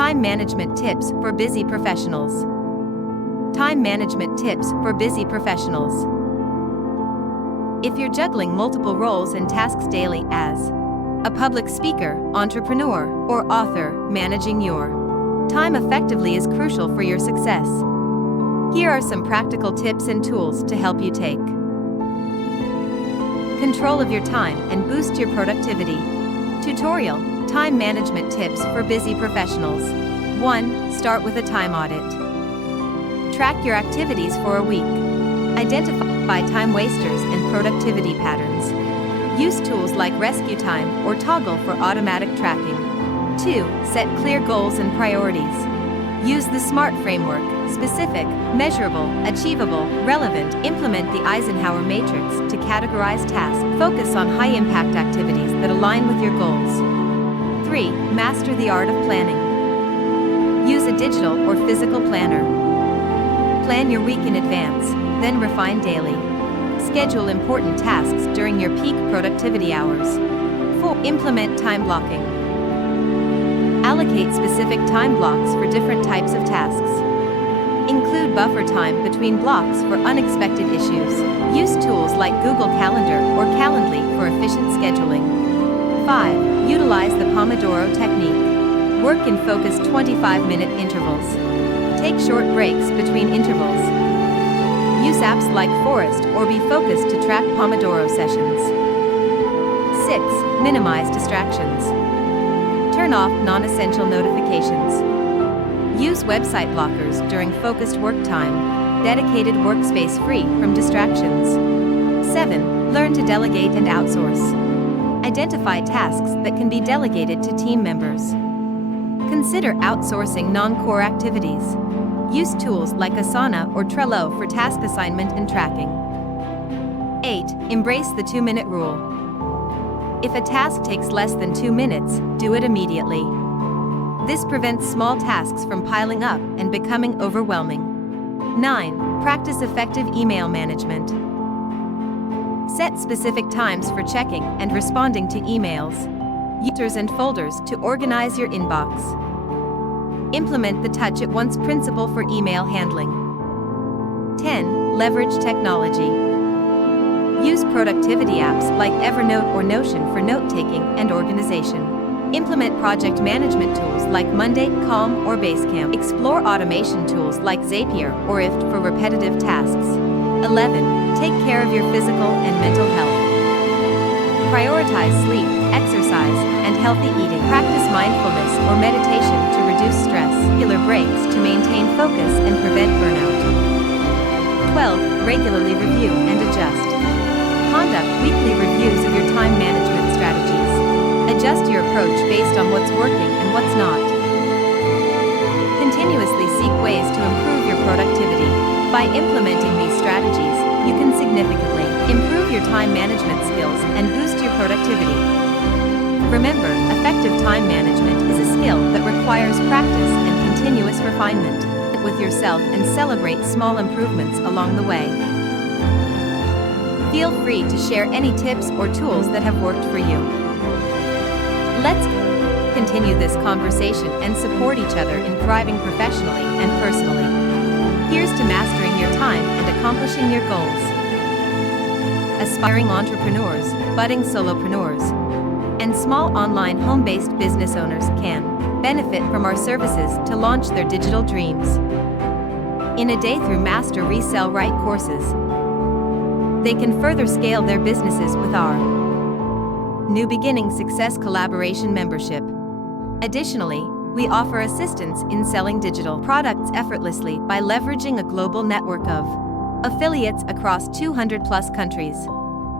Time management tips for busy professionals. Time management tips for busy professionals. If you're juggling multiple roles and tasks daily as a public speaker, entrepreneur, or author, managing your time effectively is crucial for your success. Here are some practical tips and tools to help you take control of your time and boost your productivity. Tutorial: Time management tips for busy professionals. 1. Start with a time audit. Track your activities for a week. Identify time wasters and productivity patterns. Use tools like RescueTime or Toggl for automatic tracking. 2. Set clear goals and priorities. Use the SMART framework: specific, measurable, achievable, relevant. Implement the Eisenhower Matrix to categorize tasks. Focus on high-impact activities that align with your goals. 3. Master the art of planning. Use a digital or physical planner. Plan your week in advance, then refine daily. Schedule important tasks during your peak productivity hours. 4. Implement time blocking. Allocate specific time blocks for different types of tasks. Include buffer time between blocks for unexpected issues. Use tools like Google Calendar or Calendly for efficient scheduling. 5. Utilize the Pomodoro technique. Work in focused 25-minute intervals. Take short breaks between intervals. Use apps like Forest or Be Focused to track Pomodoro sessions. 6. Minimize distractions. Turn off non-essential notifications. Use website blockers during focused work time. Dedicated workspace free from distractions. 7. Learn to delegate and outsource. Identify tasks that can be delegated to team members. Consider outsourcing non-core activities. Use tools like Asana or Trello for task assignment and tracking. 8. Embrace the 2-minute rule. If a task takes less than 2 minutes, do it immediately. This prevents small tasks from piling up and becoming overwhelming. 9. Practice effective email management. Set specific times for checking and responding to emails. Users and folders to organize your inbox. Implement the touch it once principle for email handling. 10. Leverage technology. Use productivity apps like Evernote or Notion for note-taking and organization. Implement project management tools like Monday, Calm, or Basecamp. Explore automation tools like Zapier or IFT for repetitive tasks. 11. Take care of your physical and mental health. Prioritize sleep, exercise, and healthy eating. Practice mindfulness or meditation to reduce stress. Regular breaks to maintain focus and prevent burnout. 12. Regularly review and adjust. Conduct weekly reviews of your time management strategies. Adjust your approach based on what's working and what's not. Continuously seek ways to improve your productivity. By implementing these strategies, you can significantly improve your time management skills and boost your productivity. Remember, effective time management is a skill that requires practice and continuous refinement. With yourself and celebrate small improvements along the way. Feel free to share any tips or tools that have worked for you. Let's continue this conversation and support each other in thriving professionally and personally. Here's to mastering your time and accomplishing your goals. Aspiring entrepreneurs, budding solopreneurs, and small online home-based business owners can benefit from our services to launch their digital dreams. In a day through Master Resell Right courses, they can further scale their businesses with our New Beginning Success Collaboration membership. Additionally, we offer assistance in selling digital products effortlessly by leveraging a global network of affiliates across 200+ countries.